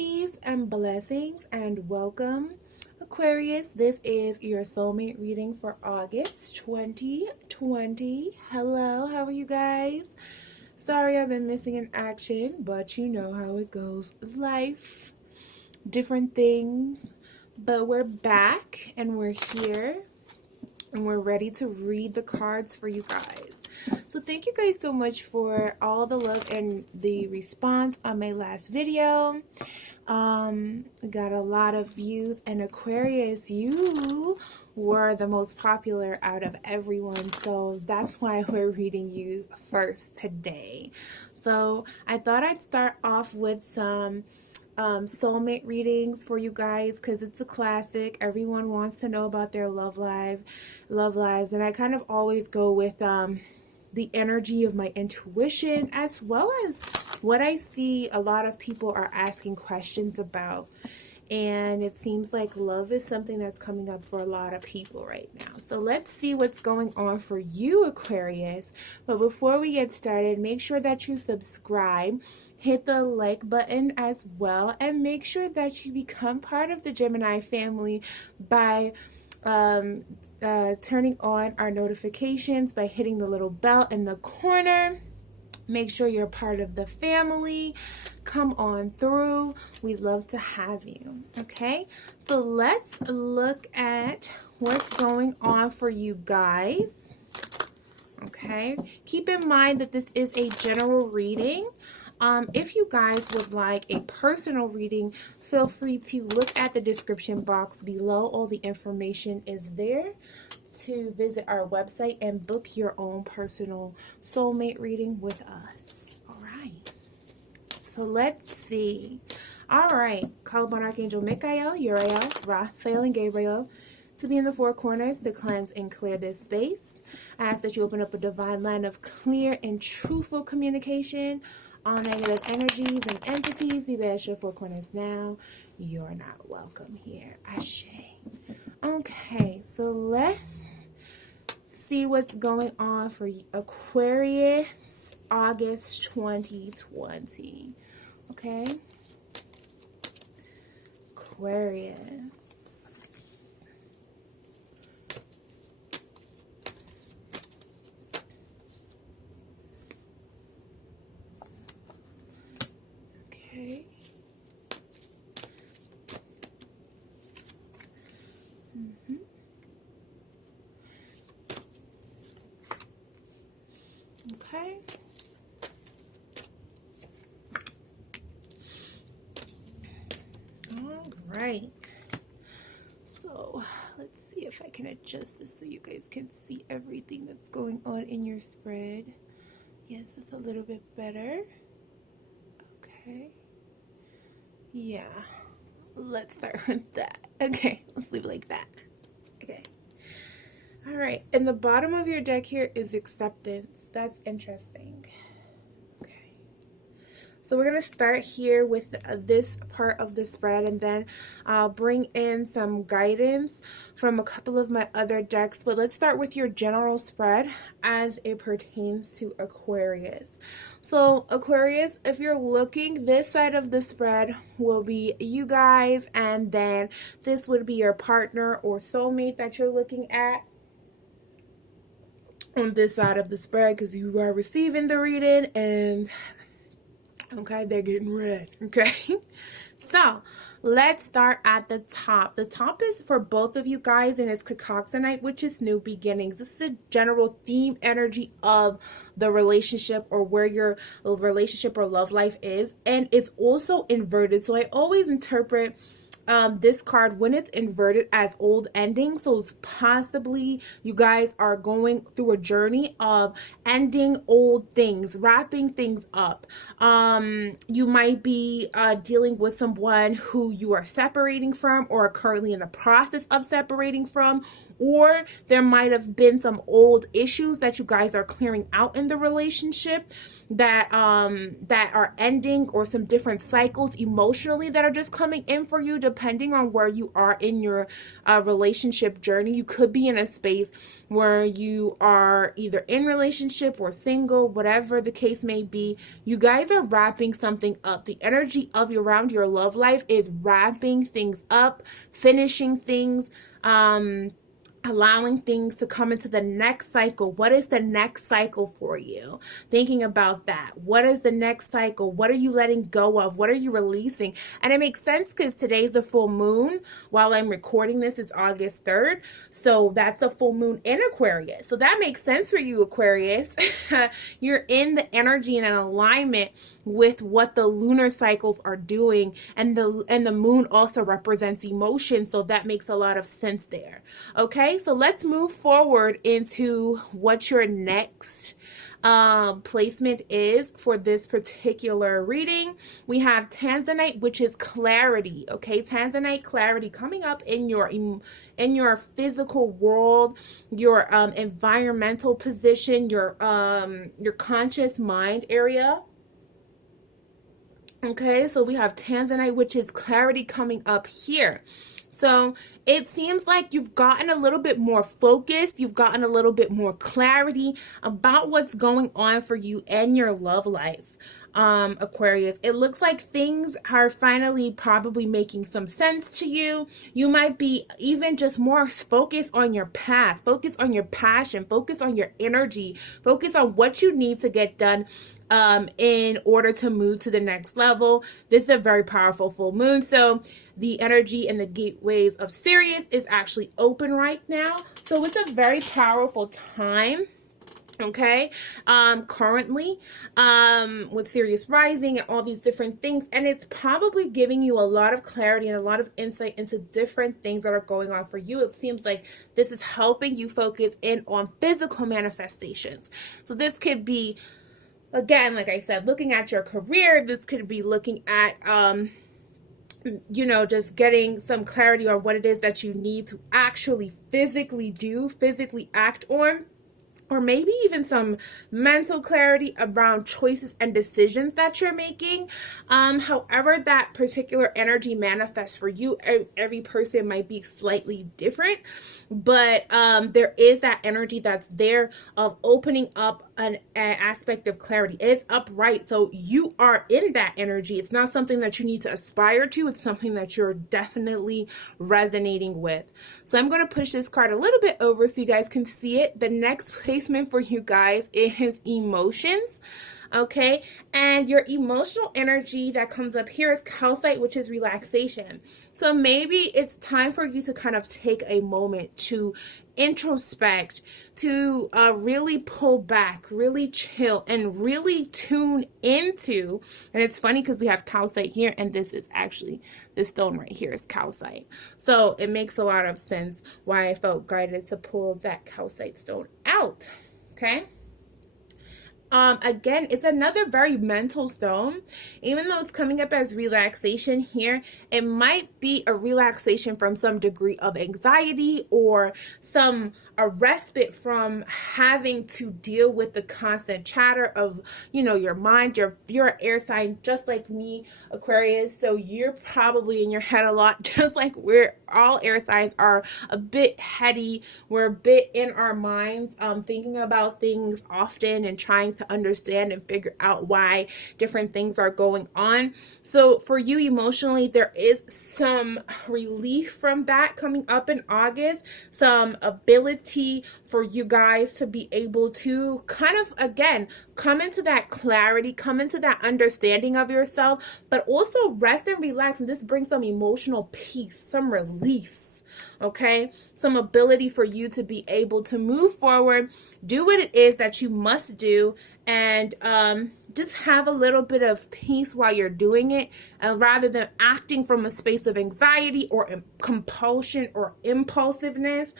Peace and blessings and welcome, Aquarius. This is your soulmate reading for August 2020. Hello, how are you guys? Sorry I've been missing in action, but you know how it goes. Life, different things, but we're back and we're here and we're ready to read the cards for you guys. So thank you guys so much for all the love and the response on my last video. We got a lot of views, and Aquarius, you were the most popular out of everyone, so that's why we're reading you first today. So I thought I'd start off with some soulmate readings for you guys because it's a classic. Everyone wants to know about their love lives, and I kind of always go with the energy of my intuition, as well as what I see a lot of people are asking questions about. And it seems like love is something that's coming up for a lot of people right now. So let's see what's going on for you, Aquarius. But before we get started, make sure that you subscribe, hit the like button as well, and make sure that you become part of the Gemini family by turning on our notifications, by hitting the little bell in the corner. Make sure you're part of the family. Come on through. We'd love to have you. Okay, so let's look at what's going on for you guys. Okay, keep in mind that this is a general reading. If you guys would like a personal reading, feel free to look at the description box below. All the information is there to visit our website and book your own personal soulmate reading with us. All right. So let's see. All right. Call upon Archangel Michael, Uriel, Raphael, and Gabriel to be in the four corners to cleanse and clear this space. I ask that you open up a divine line of clear and truthful communication. All negative energies and entities, be banished to four corners now. You're not welcome here. Ashe. Okay, so let's see what's going on for Aquarius, August 2020. Okay? Aquarius. Okay. Okay. All right. So let's see if I can adjust this so you guys can see everything that's going on in your spread. Yes, it's a little bit better. Okay. Yeah. Let's start with that. Okay. Let's leave it like that. Okay. All right. In the bottom of your deck here is acceptance. That's interesting. Okay. So we're going to start here with this part of the spread, and then I'll bring in some guidance from a couple of my other decks. But let's start with your general spread as it pertains to Aquarius. So Aquarius, if you're looking, this side of the spread will be you guys, and then this would be your partner or soulmate that you're looking at on this side of the spread, because you are receiving the reading, and okay, they're getting red. Okay, so let's start at the top. The top is for both of you guys, and it's Cacoxenite, which is new beginnings. This is the general theme energy of the relationship, or where your relationship or love life is, and it's also inverted. So I always interpret this card when it's inverted as old ending. So it's possibly you guys are going through a journey of ending old things, wrapping things up. You might be dealing with someone who you are separating from, or are currently in the process of separating from, or there might have been some old issues that you guys are clearing out in the relationship that are ending, or some different cycles emotionally that are just coming in for you, depending on where you are in your relationship journey. You could be in a space where you are either in relationship or single, whatever the case may be. You guys are wrapping something up. The energy of around your love life is wrapping things up, finishing things, allowing things to come into the next cycle. What is the next cycle for you? Thinking about that. What is the next cycle? What are you letting go of? What are you releasing? And it makes sense because today's a full moon. While I'm recording this, it's August 3rd. So that's a full moon in Aquarius. So that makes sense for you, Aquarius. You're in the energy and an alignment with what the lunar cycles are doing, and the moon also represents emotion, so that makes a lot of sense there. Okay, so let's move forward into what your next placement is for this particular reading. We have Tanzanite, which is clarity. Okay, Tanzanite, clarity, coming up in your physical world, your environmental position, your conscious mind area. Okay, so we have Tanzanite, which is clarity, coming up here. So it seems like you've gotten a little bit more focused. You've gotten a little bit more clarity about what's going on for you and your love life, Aquarius. It looks like things are finally probably making some sense to you. You might be even just more focused on your path, focus on your passion, focus on your energy, focus on what you need to get done in order to move to the next level. This is a very powerful full moon, so the energy and the gateways of Sirius is actually open right now. So it's a very powerful time, okay, currently, with Sirius rising and all these different things, and it's probably giving you a lot of clarity and a lot of insight into different things that are going on for you. It seems like this is helping you focus in on physical manifestations. So this could be, again, like I said, looking at your career. This could be looking at, just getting some clarity on what it is that you need to actually physically do, physically act on. Or maybe even some mental clarity around choices and decisions that you're making. However that particular energy manifests for you, every person might be slightly different. But there is that energy that's there of opening up an aspect of clarity. It's upright, so you are in that energy. It's not something that you need to aspire to. It's something that you're definitely resonating with. So I'm going to push this card a little bit over so you guys can see it. The next placement for you guys is emotions. Okay, and your emotional energy that comes up here is calcite, which is relaxation. So maybe it's time for you to kind of take a moment to introspect, to really pull back, really chill, and really tune into. And it's funny because we have calcite here, and this is actually, this stone right here is calcite. So it makes a lot of sense why I felt guided to pull that calcite stone out. Okay. Again, it's another very mental stone. Even though it's coming up as relaxation here, it might be a relaxation from some degree of anxiety or a respite from having to deal with the constant chatter of, your mind. You're an air sign just like me, Aquarius, so you're probably in your head a lot, just like we're all air signs are a bit heady. We're a bit in our minds, thinking about things often and trying to understand and figure out why different things are going on. So for you emotionally, there is some relief from that coming up in August, some ability for you guys to be able to kind of, again, come into that clarity, come into that understanding of yourself, but also rest and relax. And this brings some emotional peace, some release. Okay, some ability for you to be able to move forward, do what it is that you must do, and just have a little bit of peace while you're doing it, and rather than acting from a space of anxiety or compulsion or impulsiveness.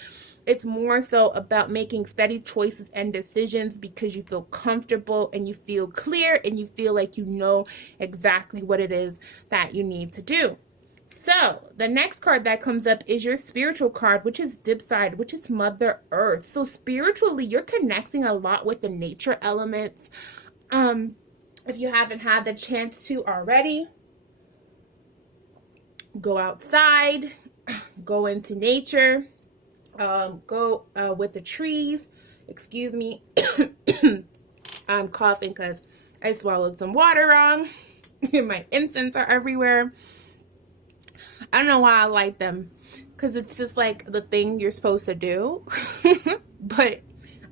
It's more so about making steady choices and decisions because you feel comfortable and you feel clear and you feel like you know exactly what it is that you need to do. So the next card that comes up is your spiritual card, which is Dipside, which is Mother Earth. So spiritually, you're connecting a lot with the nature elements. If you haven't had the chance to already, go outside, go into nature, go with the trees. Excuse me. I'm coughing because I swallowed some water wrong. My incense are everywhere. I don't know why I like them, because it's just like the thing you're supposed to do. But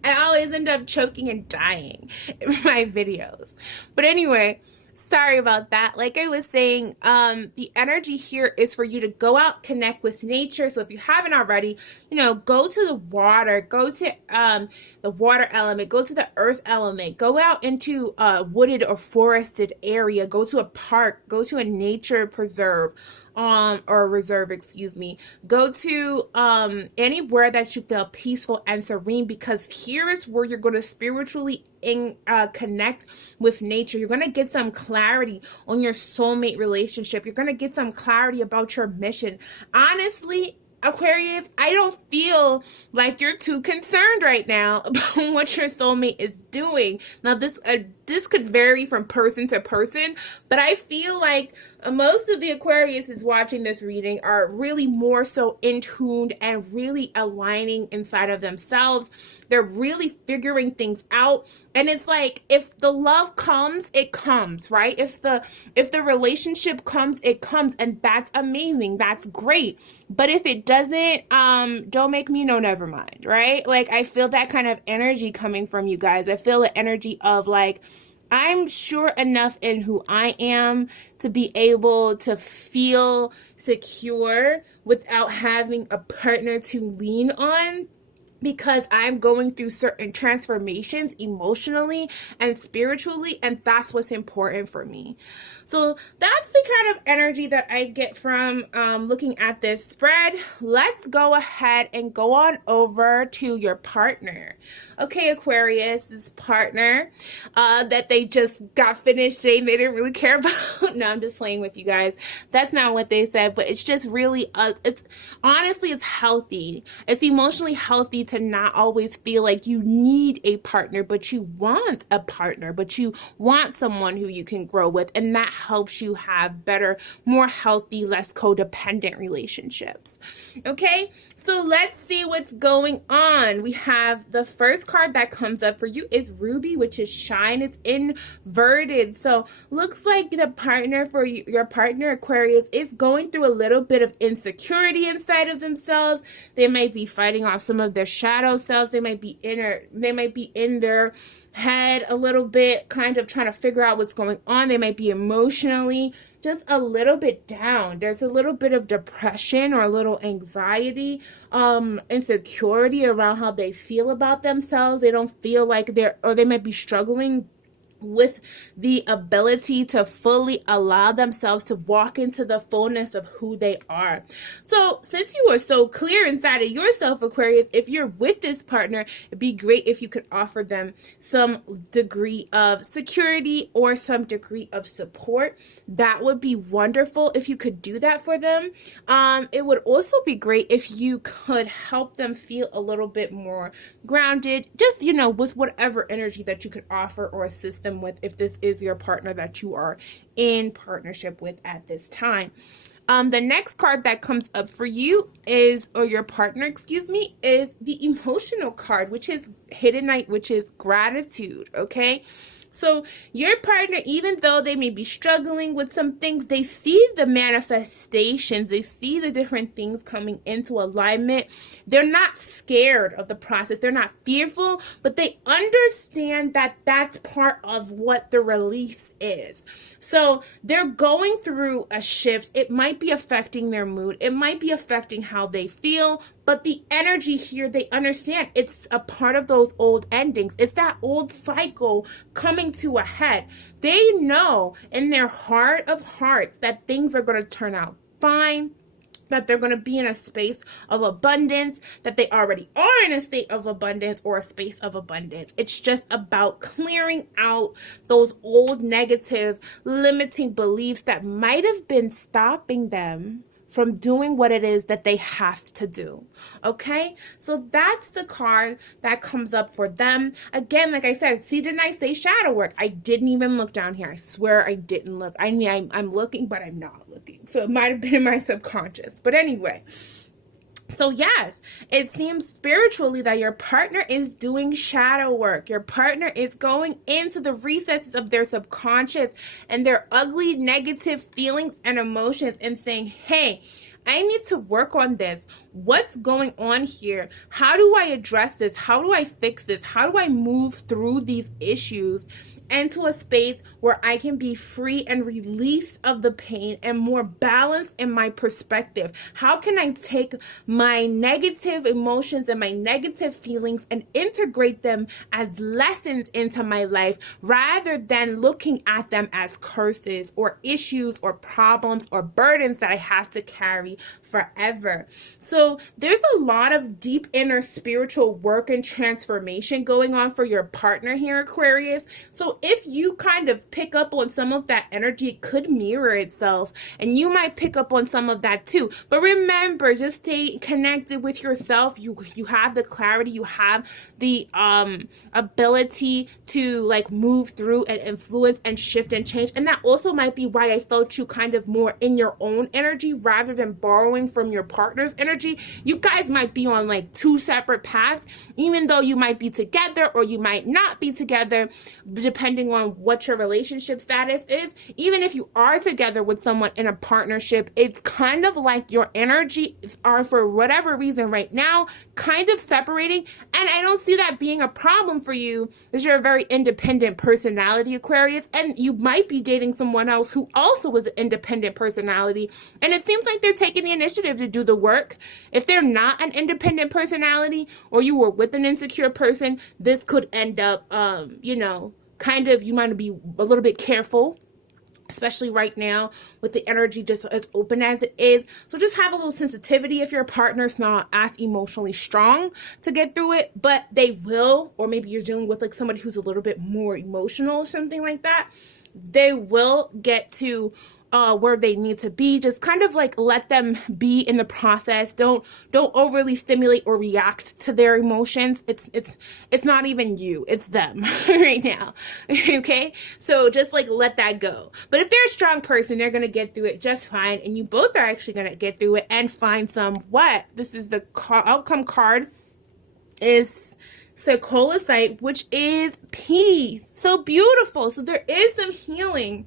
I always end up choking and dying in my videos. But anyway, sorry about that. Like I was saying, the energy here is for you to go out, connect with nature. So if you haven't already, go to the water, go to the water element, go to the earth element, go out into a wooded or forested area, go to a park, go to a nature preserve. Or reserve, excuse me. Go to anywhere that you feel peaceful and serene, because here is where you're going to spiritually connect with nature. You're going to get some clarity on your soulmate relationship. You're going to get some clarity about your mission. Honestly, Aquarius, I don't feel like you're too concerned right now about what your soulmate is doing. Now, this could vary from person to person, but I feel like most of the Aquarius is watching this reading are really more so in tuned and really aligning inside of themselves. They're really figuring things out. And it's like, if the love comes, it comes, right? If the relationship comes, it comes. And that's amazing. That's great. But if it doesn't, don't make me know, never mind, right? Like, I feel that kind of energy coming from you guys. I feel the energy of like, I'm sure enough in who I am to be able to feel secure without having a partner to lean on, because I'm going through certain transformations emotionally and spiritually, and that's what's important for me. So that's the kind of energy that I get from looking at this spread. Let's go ahead and go on over to your partner. Okay, Aquarius's partner that they just got finished saying they didn't really care about. No, I'm just playing with you guys. That's not what they said, but it's just really, it's honestly, it's healthy. It's emotionally healthy to not always feel like you need a partner, but you want a partner, but you want someone who you can grow with, and that helps you have better, more healthy, less codependent relationships. Okay, so let's see what's going on. We have the first card that comes up for you is Ruby, which is Shine. It's inverted, so looks like the partner for you, your partner Aquarius, is going through a little bit of insecurity inside of themselves. They might be fighting off some of their shadow selves. They might be in their head a little bit, kind of trying to figure out what's going on. They might be emotionally just a little bit down. There's a little bit of depression or a little anxiety, insecurity around how they feel about themselves. They don't feel like they might be struggling with the ability to fully allow themselves to walk into the fullness of who they are. So since you are so clear inside of yourself, Aquarius, if you're with this partner, it'd be great if you could offer them some degree of security or some degree of support. That would be wonderful if you could do that for them. It would also be great if you could help them feel a little bit more grounded, just, with whatever energy that you could offer or assist them with, if this is your partner that you are in partnership with at this time. The next card that comes up for you or your partner, excuse me, is the emotional card, which is Hidden Knight, which is gratitude. Okay. So your partner, even though they may be struggling with some things, they see the manifestations, they see the different things coming into alignment. They're not scared of the process. They're not fearful, but they understand that that's part of what the release is. So they're going through a shift. It might be affecting their mood. It might be affecting how they feel. But the energy here, they understand it's a part of those old endings. It's that old cycle coming to a head. They know in their heart of hearts that things are going to turn out fine, that they're going to be in a space of abundance, that they already are in a state of abundance or a space of abundance. It's just about clearing out those old negative limiting beliefs that might have been stopping them from doing what it is that they have to do. Okay, so that's the card that comes up for them. Again, like I said, see, didn't I say shadow work? I didn't even look down here. I swear I didn't look. I mean, I'm looking, but I'm not looking. So it might have been in my subconscious. But anyway, so yes, it seems spiritually that your partner is doing shadow work. Your partner is going into the recesses of their subconscious and their ugly negative feelings and emotions and saying, hey, I need to work on this. What's going on here? How do I address this? How do I fix this? How do I move through these issues into a space where I can be free and released of the pain and more balanced in my perspective? How can I take my negative emotions and my negative feelings and integrate them as lessons into my life rather than looking at them as curses or issues or problems or burdens that I have to carry forever? So there's a lot of deep inner spiritual work and transformation going on for your partner here, Aquarius. So if you kind of pick up on some of that energy, it could mirror itself and you might pick up on some of that too. But remember, just stay connected with yourself. You have the clarity, you have the ability to like move through and influence and shift and change. And that also might be why I felt you kind of more in your own energy rather than borrowing from your partner's energy. You guys might be on like two separate paths, even though you might be together or you might not be together, depending on what your relationship status is. Even if you are together with someone in a partnership, it's kind of like your energies are, for whatever reason right now, kind of separating. And I don't see that being a problem for you, because you're a very independent personality, Aquarius, and you might be dating someone else who also is an independent personality. And it seems like they're taking the initiative to do the work. If they're not an independent personality or you were with an insecure person, this could end up, kind of, you might be a little bit careful, especially right now with the energy just as open as it is. So just have a little sensitivity if your partner's not as emotionally strong to get through it, but they will, or maybe you're dealing with like somebody who's a little bit more emotional or something like that. They will get to where they need to be. Just kind of like let them be in the process. Don't overly stimulate or react to their emotions. It's not even you, it's them right now. Okay, so just like let that go. But if they're a strong person, they're gonna get through it just fine, and you both are actually gonna get through it and find some what this is the outcome card is Soulmate, which is peace. So beautiful. So there is some healing.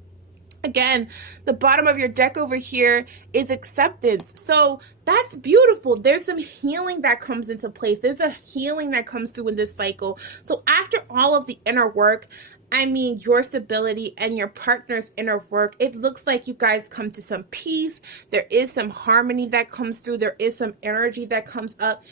Again, the bottom of your deck over here is acceptance. So that's beautiful. There's some healing that comes into place. There's a healing that comes through in this cycle. So after all of the inner work, I mean, your stability and your partner's inner work, it looks like you guys come to some peace. There is some harmony that comes through. There is some energy that comes up.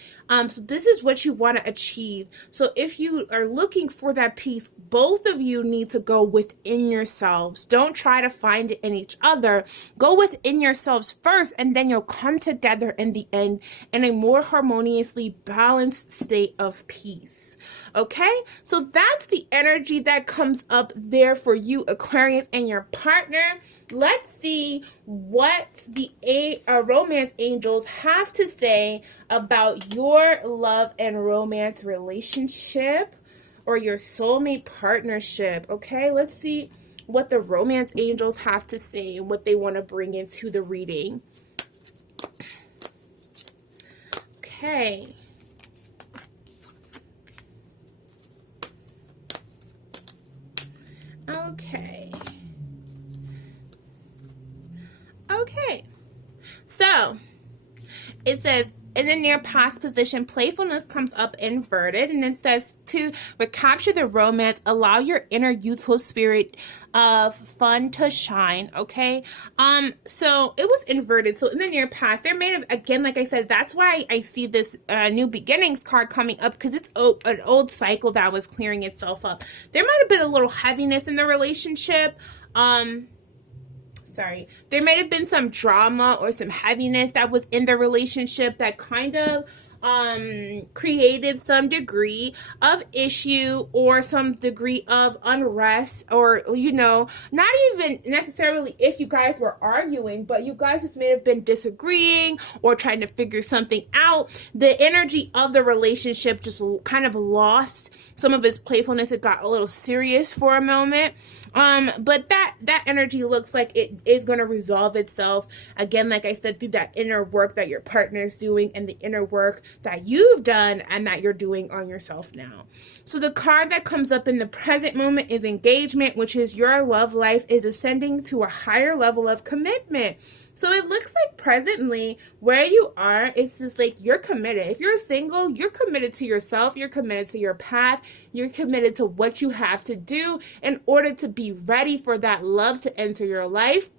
So this is what you want to achieve. So if you are looking for that peace, both of you need to go within yourselves. Don't try to find it in each other. Go within yourselves first, and then you'll come together in the end in a more harmoniously balanced state of peace. Okay, so that's the energy that comes up there for you, Aquarius, and your partner. Let's see what the romance angels have to say about your love and romance relationship or your soulmate partnership. Okay, let's see what the romance angels have to say and what they want to bring into the reading. Okay. Okay, so it says in the near past position, playfulness comes up inverted, and it says to recapture the romance, allow your inner youthful spirit of fun to shine. Okay, so it was inverted. So in the near past, there may have, again, like I said, that's why I see this new beginnings card coming up, because it's an old cycle that was clearing itself up. There might have been a little heaviness in the relationship. There might have been some drama or some heaviness that was in the relationship that kind of created some degree of issue or some degree of unrest, or, you know, not even necessarily if you guys were arguing, but you guys just may have been disagreeing or trying to figure something out. The energy of the relationship just kind of lost some of its playfulness. It got a little serious for a moment. But that energy looks like it is going to resolve itself again, like I said, through that inner work that your partner is doing and the inner work that you've done and that you're doing on yourself now. So the card that comes up in the present moment is engagement, which is your love life is ascending to a higher level of commitment. So it looks like presently where you are, it's just like you're committed. If you're single, you're committed to yourself. You're committed to your path. You're committed to what you have to do in order to be ready for that love to enter your life,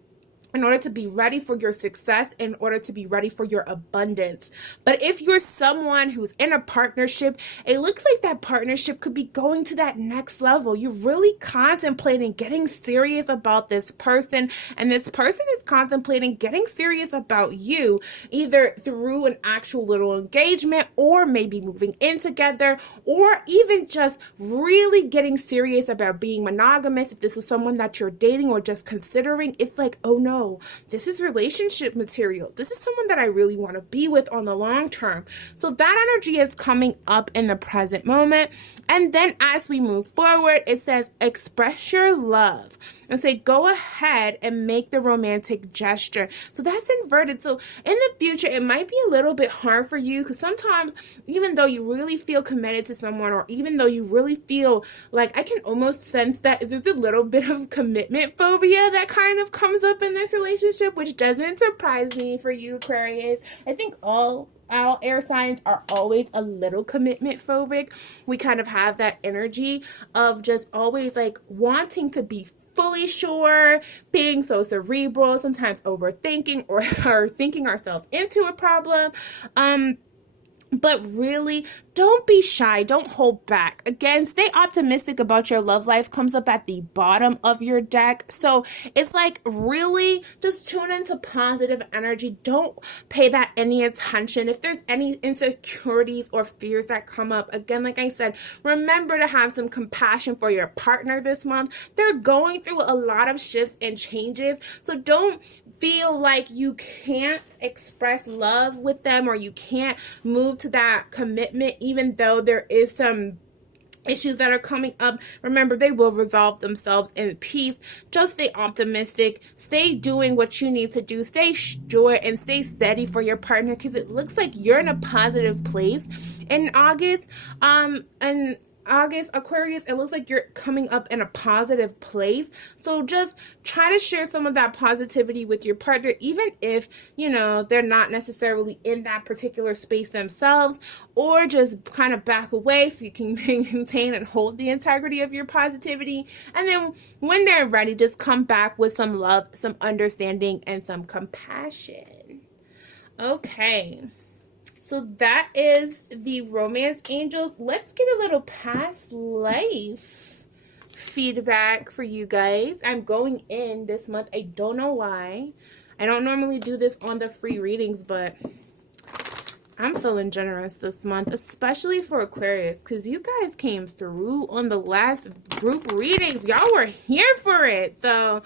in order to be ready for your success, in order to be ready for your abundance. But if you're someone who's in a partnership, it looks like that partnership could be going to that next level. You're really contemplating getting serious about this person, and this person is contemplating getting serious about you, either through an actual little engagement, or maybe moving in together, or even just really getting serious about being monogamous. If this is someone that you're dating or just considering, it's like, oh no, this is relationship material. This is someone that I really want to be with on the long term. So that energy is coming up in the present moment. And then as we move forward, it says express your love and say, go ahead and make the romantic gesture. So that's inverted. So in the future, it might be a little bit hard for you, because sometimes even though you really feel committed to someone, or even though you really feel like, I can almost sense that there's a little bit of commitment phobia that kind of comes up in this relationship, which doesn't surprise me for you, Aquarius. I think all air signs are always a little commitment phobic. We kind of have that energy of just always like wanting to be fully sure, being so cerebral, sometimes overthinking or thinking ourselves into a problem. But really, don't be shy. Don't hold back. Again, stay optimistic about your love life comes up at the bottom of your deck. So it's like really just tune into positive energy. Don't pay that any attention. If there's any insecurities or fears that come up, again, like I said, remember to have some compassion for your partner this month. They're going through a lot of shifts and changes. So don't feel like you can't express love with them, or you can't move to that commitment, even though there is some issues that are coming up. Remember, they will resolve themselves in peace. Just stay optimistic, stay doing what you need to do, stay sure and stay steady for your partner, because it looks like you're in a positive place in August. And August, Aquarius, it looks like you're coming up in a positive place. So just try to share some of that positivity with your partner, even if, you know, they're not necessarily in that particular space themselves, or just kind of back away so you can maintain and hold the integrity of your positivity. And then when they're ready, just come back with some love, some understanding, and some compassion. Okay. So that is the romance angels. Let's get a little past life feedback for you guys. I'm going in this month. I don't know why. I don't normally do this on the free readings, but I'm feeling generous this month, especially for Aquarius, because you guys came through on the last group readings. Y'all were here for it. So,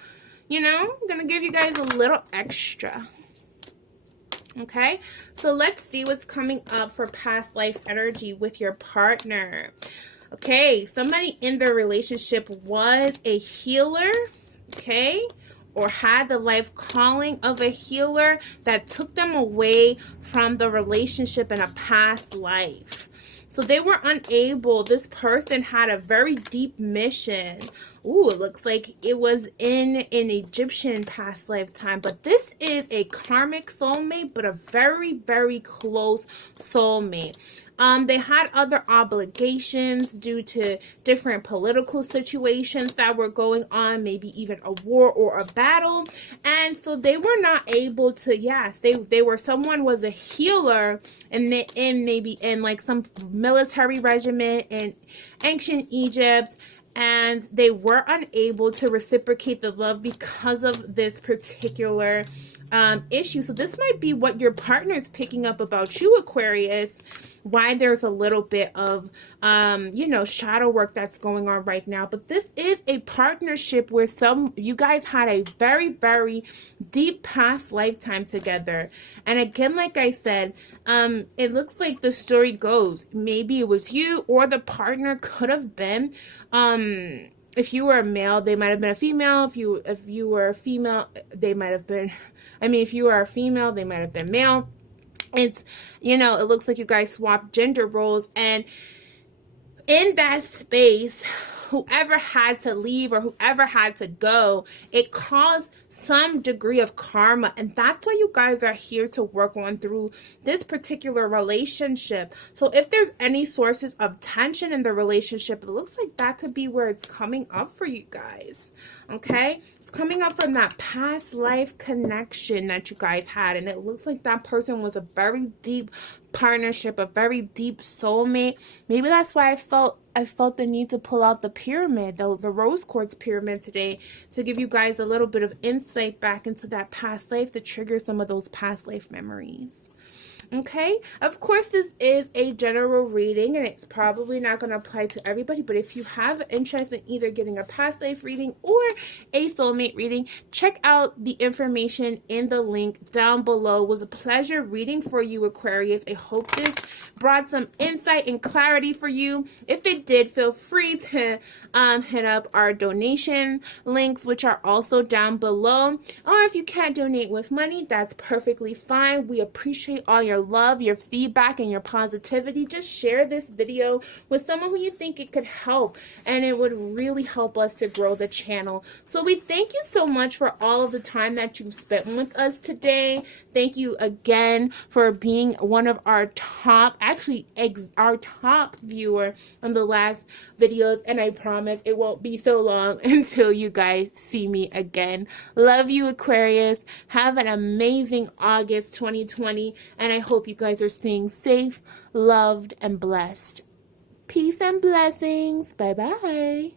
you know, I'm going to give you guys a little extra. Okay, so let's see what's coming up for past life energy with your partner. Okay, somebody in their relationship was a healer, okay, or had the life calling of a healer that took them away from the relationship in a past life. So they were unable, this person had a very deep mission. Ooh, it looks like it was in an Egyptian past lifetime, but this is a karmic soulmate, but a very, very close soulmate. They had other obligations due to different political situations that were going on, maybe even a war or a battle. And so they were not able to, yes, they were, someone was a healer and maybe in like some military regiment in ancient Egypt. and they were unable to reciprocate the love because of this particular issue. So this might be what your partner is picking up about you, Aquarius, why there's a little bit of, you know, shadow work that's going on right now. But this is a partnership where you guys had a very, very deep past lifetime together. And again, like I said, it looks like the story goes, maybe it was you or the partner could have been, if you were a male, they might have been a female. If you were a female, they might have been, if you are a female, they might have been male. It's, you know, it looks like you guys swapped gender roles, and in that space, whoever had to leave or whoever had to go, it caused some degree of karma. And that's why you guys are here to work on through this particular relationship. So if there's any sources of tension in the relationship, it looks like that could be where it's coming up for you guys. Okay, it's coming up from that past life connection that you guys had, and it looks like that person was a very deep partnership, a very deep soulmate. Maybe that's why I felt the need to pull out the pyramid, the rose quartz pyramid today, to give you guys a little bit of insight back into that past life, to trigger some of those past life memories. Okay, of course this is a general reading and it's probably not going to apply to everybody, but if you have interest in either getting a past life reading or a soulmate reading, check out the information in the link down below. It was a pleasure reading for you, Aquarius. I hope this brought some insight and clarity for you. If it did, feel free to hit up our donation links, which are also down below. Or if you can't donate with money, that's perfectly fine. We appreciate all your love, your feedback, and your positivity. Just share this video with someone who you think it could help, and it would really help us to grow the channel. So we thank you so much for all of the time that you've spent with us today. Thank you again for being one of our top, actually our top viewer on the last videos, and I promise it won't be so long until you guys see me again. Love you, Aquarius. Have an amazing August 2020, and I hope you guys are staying safe, loved, and blessed. Peace and blessings. Bye-bye.